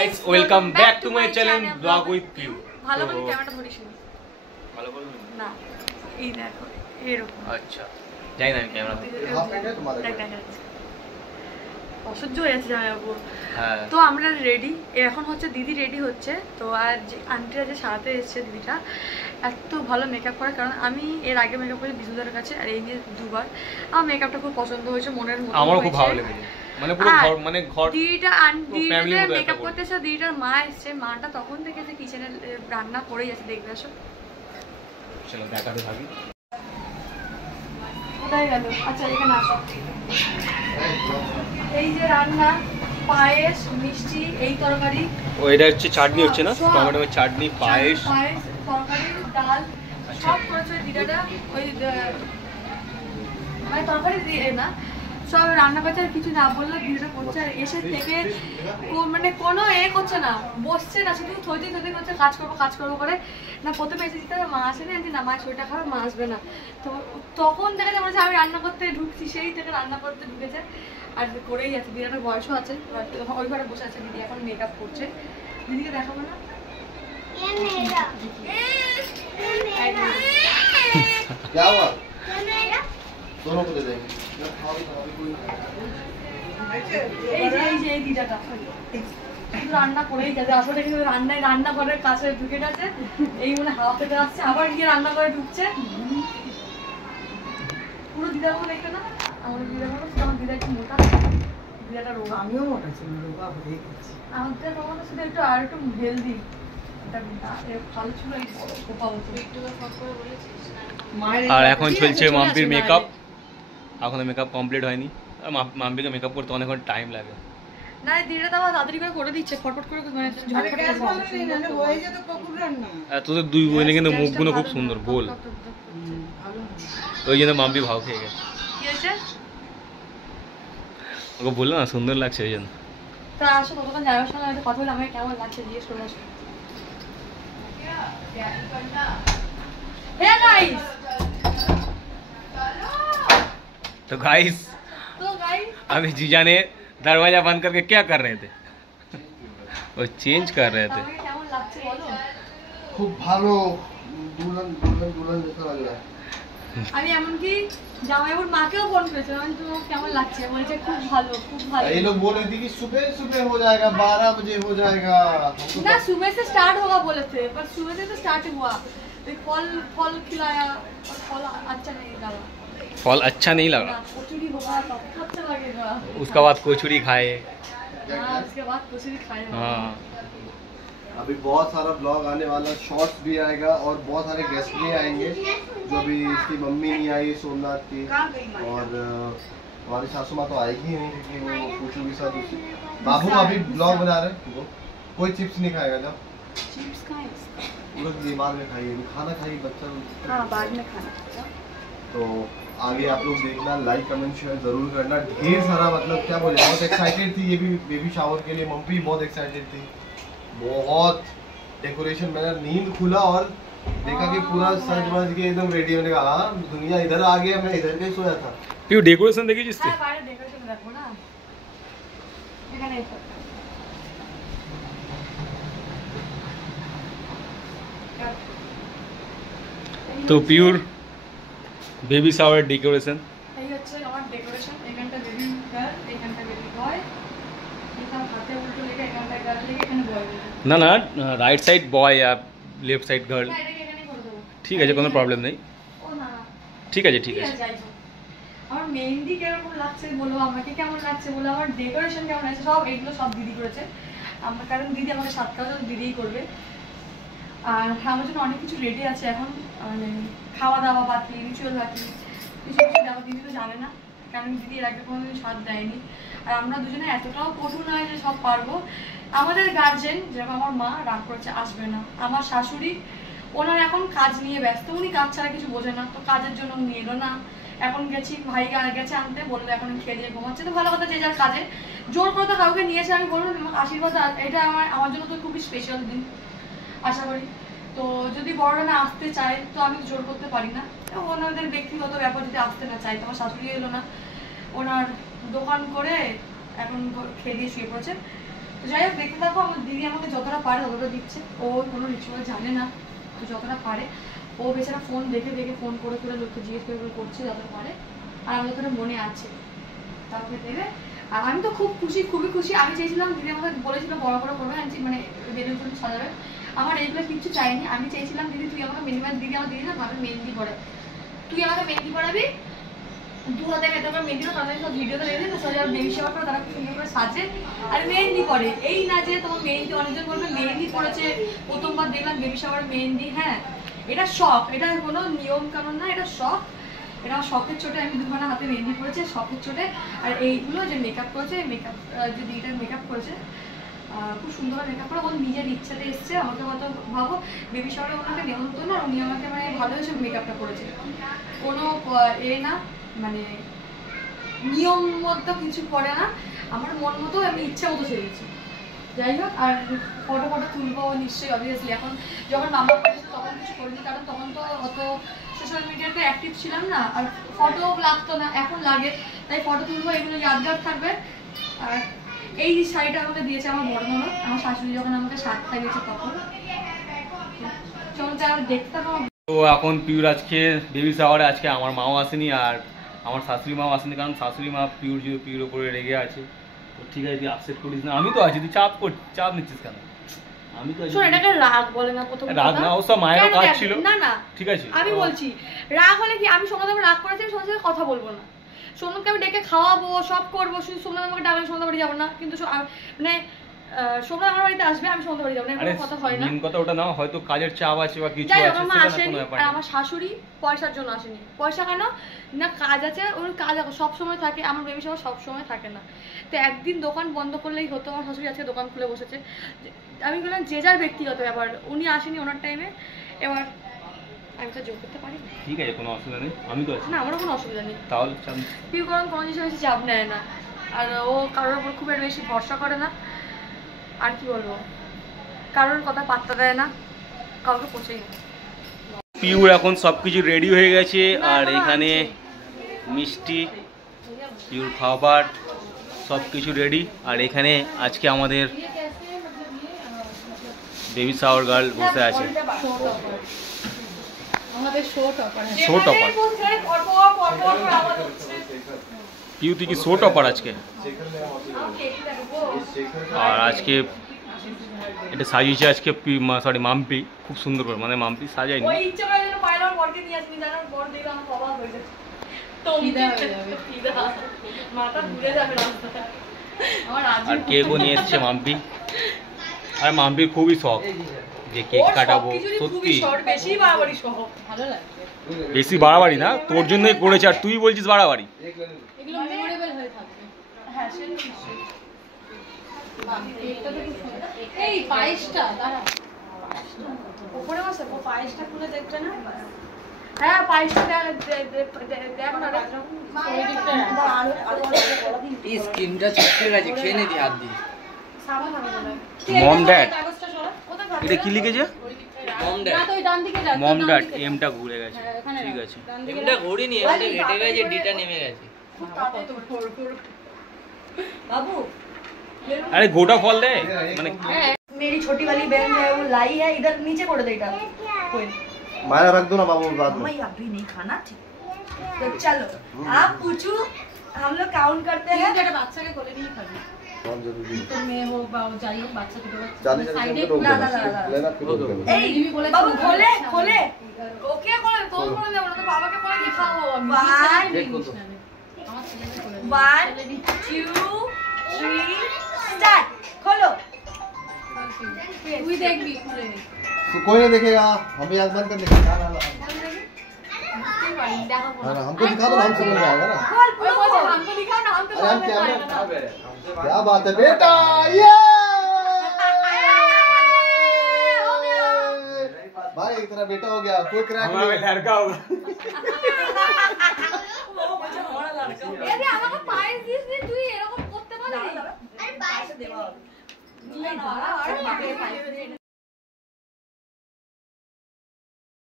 Guys welcome back to my channel vlog with Piu. ভালো করে ক্যামেরাটা ধরিস ভালো করে না, এই দেখো এরকম। আচ্ছা যাই না ক্যামেরা অসহ্য হয়ে যাচ্ছে জামাইবাবু। হ্যাঁ তো আমরা রেডি, এখন হচ্ছে দিদি রেডি হচ্ছে। তো আর যে আন্টিরা যে সারাতে এসছে দিদিটা এত ভালো মেকআপ করে, কারণ আমি এর আগে মেকআপ করেছি বিশুদার কাছে, আর এই নিয়ে দুবার আমার মেকআপটা খুব পছন্দ হয়েছে, মনের মতো আমারও খুব ভালো লেগেছে। মানে পুরো ঘর মানে ঘর দিদিটা দিদিটা মেকআপ করতে এসে দিদিটার মা এসছে, মাটা তখন থেকে যে কিচেনে রান্না করেই আছে, দেখবে আসো। চলো দেখাতে থাকি। কোথায় গেল? আচ্ছা এখানে আসো। এই যে রান্না, পায়েস, মিষ্টি, এই তরকারি, ও এটা হচ্ছে চাটনি হচ্ছে না, টমেটো চাটনি, পায়েস, তরকারি, ডাল সব করেছে দিদাটা। ওই মানে তরকারি দিয়ে না, সব রান্না করছে, আর কিছু না বললে দিদাটা করছে। আর এসে থেকে মানে কোনো করছে না, বসছে না, শুধু থইতে করছে, কাজ করবো করে না। প্রথমে এসে দিতে মা আসেনি, আনটি না মা শরীরটা খারাপ, মা আসবে না। তো তখন থেকে বলছে আমি রান্না করতে ঢুকছি, সেই থেকে রান্না করতে ঢুকেছে আর করেই আছে। দিদাটার বয়সও আছে, ওই ঘরে বসে আছে। দিদি এখন মেকআপ করছে, দিদিকে দেখাবো না। এই দিদাটা রান্না করেই যাবে, আসলে রান্নাঘরের কাছে ঢুকে গেছে, এই মনে হাওয়া খেতে আসছে, আবার গিয়ে রান্না করে ঢুকছে। পুরো দিদা মতো দেখতে না, আমার দিদা মতো, আমার দিদা একটু মোটা, দিদাটা রোগা। আমিও মোটা ছিল, রোগা হয়ে গেছি। আমার দিদা রোগা শুধু একটু আর একটু হেলদি, ভালো ছিল। এই কোপা হতো একটু করে বলেছিস। আর এখন চলছে মাম্পির মেকআপ, এখনো মেকআপ কমপ্লিট হয়নি। আর মাম্পিকে মেকআপ করতে অনেকক্ষণ টাইম লাগে না, দিদিটা তো আমার তাড়াতাড়ি করে দিচ্ছে, ফটফট করে মানে ঝটপট হয়ে যেত কখন রান্না। আর তোদের দুই বোনে কিন্তু মুখগুলো খুব সুন্দর গোল, ওই জন্য মাম্পি ভাও খেয়ে গেছে। কি হয়েছে ওকে বললো না সুন্দর লাগছে ওই জন্য। তা আসো, ততক্ষণ যাওয়ার সময় একটা কথা বলে আমাকে কেমন লাগছে জিজ্ঞেস করবো। तो गाइस अभी जीजा ने दरवाजा बंद करके क्या कर रहे थे? वो चेंज कर रहे थे। खूब भालो दुल्हन दुल्हन दुल्हन जैसा लग रहा है। আমি এমনকি জামাইবাবুর মাকেও ফোন করেছিলাম, আমি তোমাকে কেমন লাগছে, বলছে খুব ভালো খুব ভালো। ये लोग बोल रहे थे कि सुबह सुबह हो जाएगा, 12 बजे हो जाएगा ना, सुबह से स्टार्ट होगा बोले थे, पर सुबह से तो स्टार्ट हुआ। फल फल खिलाया और फल अच्छा नहीं लगा, फल अच्छा नहीं लगा, कचौड़ी होगा तब अच्छा लगेगा। उसके बाद कचौड़ी खाए, हाँ उसके बाद कचौड़ी खाए। हाँ अभी बहुत सारा ब्लॉग आने वाला, शॉर्ट्स भी आएगा और बहुत सारे गेस्ट भी आएंगे। जो अभी इसकी मम्मी नहीं आई सोमनाथ की, और हमारी सासू माँ तो आएगी नहीं क्योंकि वो पूछू के साथ उसी। बाबू अभी ब्लॉग बना रहे, कोई चिप्स नहीं खाएगा, जब चिप्स खाए पूरा दिमाग में खाइए, खाना खाइए बच्चा। हाँ बाद में खाना। तो आगे आप लोग देखना, लाइक कमेंट शेयर जरूर करना। ढेर सारा मतलब क्या बोले, बहुत एक्साइटेड थी ये भी बेबी शावर के लिए। मम्मी बहुत एक्साइटेड थी, बहुत डेकोरेशन। मैंने नींद खुला और देखा कि पूरा सज बज के एकदम रेडी। मैंने कहा हाँ दुनिया इधर आ गया, मैं इधर के सोया था। पियू डेकोरेशन देखी जिससे हाँ बाहर डेकोरेशन रखो ना, এখানে तो प्योर बेबी शावर डेकोरेशन। এই হচ্ছে আমার ডেকোরেশন। এখানটা বেবি গার্ল, এখানটা বেবি বয়, এটা হাতে উল্টো লেগে এখানটা গার্ল লেগে এখানে বয়। না না রাইট সাইড বয় আর লেফট সাইড গার্ল, না এটাকে এখানেই করে দেবো। ঠিক আছে কোনো প্রবলেম নেই, ও না ঠিক আছে ঠিক আছে। আমার মেহেন্দি কেমন লাগছে বলো, আমাকে কেমন লাগছে বলো, আমার ডেকোরেশন কেমন আছে, সব এগুলো সব দিদি করেছে। আমার কারণ দিদি আমাকে 7 কাজ দিদিই করবে। আর আমার জন্য অনেক কিছু রেডি আছে এখন, মানে খাওয়া দাওয়া বাকি, রিচুয়াল বাকি, কিছু কিছু দেখো দিদি তো জানে না, কারণ দিদি এর আগে কোনোদিন স্বাদ দেয়নি। আর আমরা দুজনে এতটাও কঠু নয় যে সব পারবো। আমাদের গার্জেন যেরকম আমার মা রাগ করেছে আসবে না, আমার শাশুড়ি ওনার এখন কাজ নিয়ে ব্যস্ত, উনি কাজ ছাড়া কিছু বোঝে না, তো কাজের জন্য উনি এলো না। এখন গেছি ভাই গেছে আনতে, বললো এখন খেয়ে দিয়ে ঘুমাচ্ছে, তো ভালো কথা, যে যার কাজে। জোর করে তো কাউকে নিয়েছে, আমি বলবো আশীর্বাদ, এটা আমার জন্য তো খুবই স্পেশাল দিন আশা করি। তো যদি বড়রা না আসতে চায় তো আমি জোর করতে পারি না, ওনাদের ব্যক্তিগত ব্যাপার, যদি আসতে না চায়। তোমার শাশুড়ি এলো না, ওনার দোকান করে এখন খেয়ে দিয়ে শুয়ে পড়েছে। তো যাই হোক দেখতে থাকো, আমার দিদি আমাকে যতটা পারে ততটা দিচ্ছে। ও কোনো রিচুয়াল জানে না, তো যতটা পারে ও বেচারা ফোন দেখে দেখে ফোন করে করে লোককে জিজ্ঞেস করে করছে যতটা পারে। আর আমার যতটা মনে আছে তারপরে দেবে। আর আমি তো খুব খুশি, খুবই খুশি। আমি চেয়েছিলাম, দিদি আমাকে বলেছিল বড় বড় করবে, মানে বেলুন টেলুন সাজাবে। আমার এইগুলো কিচ্ছু চাইনি। আমি চেয়েছিলাম দিদি তুই আমাকে মিনিমাম, দিদি আমার দিদি না ভাবে মেহেন্দি পড়ে, তুই আমাকে মেহেন্দি পড়াবি, 2 হাতে মেহেন্দি করে মেহেন্দি করে তাদের সব ভিডিওতে দেখে তো সব বেবি শাওয়ার করে তারা খুব সুন্দর করে সাজে আর মেহেন্দি পড়ে। এই না যে তোমার মেহেন্দি, অনেকজন বলবে মেহেন্দি পড়েছে, প্রথমবার দেখলাম বেবি শাওয়ার মেহেন্দি। হ্যাঁ এটা শখ, এটা কোনো নিয়ম কানুন না, এটা শখ। এটা আমার শখের চোটে আমি 2 ঘন্টা হাতে মেহেন্দি পড়েছে, শখের চোটে। আর এইগুলো যে মেকআপ করেছে, মেকআপ যে দিদিটা মেকআপ করেছে খুব সুন্দর মেকআপ করে, ওর নিজের ইচ্ছাতে এসছে। আমাকে হয়তো ভাবো বেবি শাওয়ারে ওনাকে নেমন্তন্ন না, উনি আমাকে মানে ভালো হিসেবে মেকআপটা করেছে, কোনো না মানে নিয়ম মতো কিছু করে না, আমার মন মতো আমি ইচ্ছা মতো সেরেছি। যাই হোক, আর ফটো তুলবো নিশ্চয়ই অবভিয়াসলি। এখন যখন নাম্বার পেয়েছি তখন কিছু করিনি, কারণ তখন তো অত সোশ্যাল মিডিয়াতে অ্যাক্টিভ ছিলাম না, আর ফটো লাগতো না, এখন লাগে, তাই ফটো তুলবো, এগুলো ইয়াদগার থাকবে। আর এই শাড়িটা আমাকে দিয়েছে আমার বড় ননদ, আমার শাশুড়ি যখন আমাকে শার্ট খাইয়েছে তখন। চলো যাই দেখতে থাকো। তো এখন পিউর আজকে বেবি শাওয়ারে, আজকে আমার মাও আসেনি আর আমার শাশুড়ি মাও আসেনি, কারণ শাশুড়ি মা পিউর ওপরে রেগে আছে। তো ঠিক আছে, তুই আপসেট করিস না, আমি তো আছি, তুই চাপ নিচ্ছিস কেন? আমি তো শোন, এটাকে রাগ বলে না, প্রথম রাগ না, ও সব মায়েরও কাজ ছিল। না না ঠিক আছে, আমি বলছি রাগ হলে কি, আমি সোমনাথ রাগ করেছি, সোমনাথ সাথে কথা বলবো না, সোমনাথকে আমি ডেকে খাওয়াবো, সব করবো, শুধু সোমনাথ আমাকে ডাকলে সোমনাথ বাড়ি যাবো না, কিন্তু মানে সোমনাথ আমার বাড়িতে আসবে, আমি সোমনাথ বাড়ি যাবো না, এরকম কথা হয় না। মেন কথা ওটা না, হয়তো কাজের চাপ আছে বা কিছু যাই হোক, আছে, আমার মা সেটা আসেনি। কোনো ব্যাপার আর না। আমার শাশুড়ি পয়সার জন্য আসেনি। পয়সা কেন না, কাজ আছে, ওর কাজ সব সময় থাকে, আমার বেবি শাওয়ার সব সময় থাকে না। তো একদিন দোকান বন্ধ করলেই হতো, আমার শাশুড়ি আজকে দোকান খুলে বসেছে। আমি বললাম যে যার ব্যক্তিগত ব্যাপার, উনি আসেনি ওনার টাইমে, এবার আমি তো যোগ করতে পারি না। ঠিক আছে, কোনো অসুবিধা নেই, আমি তো আছি না, আমারও কোনো অসুবিধা নেই। তাহলে পিউ করুন, কোনো জিনিস বেশি চাপ নেয় না, আর ও কারোর উপর খুব একটা বেশি ভরসা করে না। আর কি বলবো, কারোর কথা পাত্তা দেয় না, কাউকে পৌঁছেই না। পিউর এখন সবকিছু রেডি হয়ে গেছে, আর এখানে মিষ্টি, পিউর খাবার সব কিছু রেডি। আর এখানে আজকে আমাদের বেবি শাওয়ার গার্ল বসে আছে, শো টপার। পিউ তুই কি শো টপার আজকে? আর আজকে এটা সাজিয়েছে আজকে সরি মাম্পি, খুব সুন্দর করে, মানে মাম্পি সাজায়নি। আর কেকও নিয়ে এসছে মাম্পি, আর মাম্পির খুবই শখ যে কেক কাটাবো। সত্যি বেশি বাড়াবাড়ি না, তোর জন্যই করেছে, আর তুই বলছিস বাড়াবাড়ি। এই পায়েসটা দাঁড়া, উপরে বসে পায়েসটা খুলে দেখবে না? হ্যাঁ পায়েসটা দেখো না, এই স্কিনটা চটকে গেছে, খেয়ে নে দি হাত দিয়ে। মম ড্যাড, এটা কি লিখেছে? মম ড্যাড, এমটা ঘুরে গেছে। ঠিক আছে, এমটা ঘুরিনি, এমটা ঘেটে গেছে, ডিটা নেমে গেছে। बाबू अरे गोटा फॉल दे मैंने मेरी छोटी वाली बहन है वो लाई है इधर नीचे कोड़ दे इधर कोई माया रख दो ना बाबू बाद में। मैं अभी नहीं खाना ठीक तो चलो आप पूछो हम लोग काउंट करते हैं যেটা বাচ্চাকে কোলে নিয়ে খাবে কোন জরুরি তো মেয়ে হোক বা যাই হোক বাচ্চা দুটো সাইডে না না না लेना फिर এই বাবু খোলে খোলে ওকে কোলে তোর কোলে দেব না তো বাবাকে কোলে নিয়ে খাবো আমি 1 2 3 स्टार्ट खोलो तू देख भी खोले तो कोई नहीं देखेगा, हम भी आंख बंद कर लेंगे। ना ना हमको दिखा दो, हम समझ में आएगा ना। हमको दिखाओ ना, हम तो क्या बात है बेटा, ये भाई इतना बेटा हो गया, कोई क्रैक नहीं, लड़का होगा।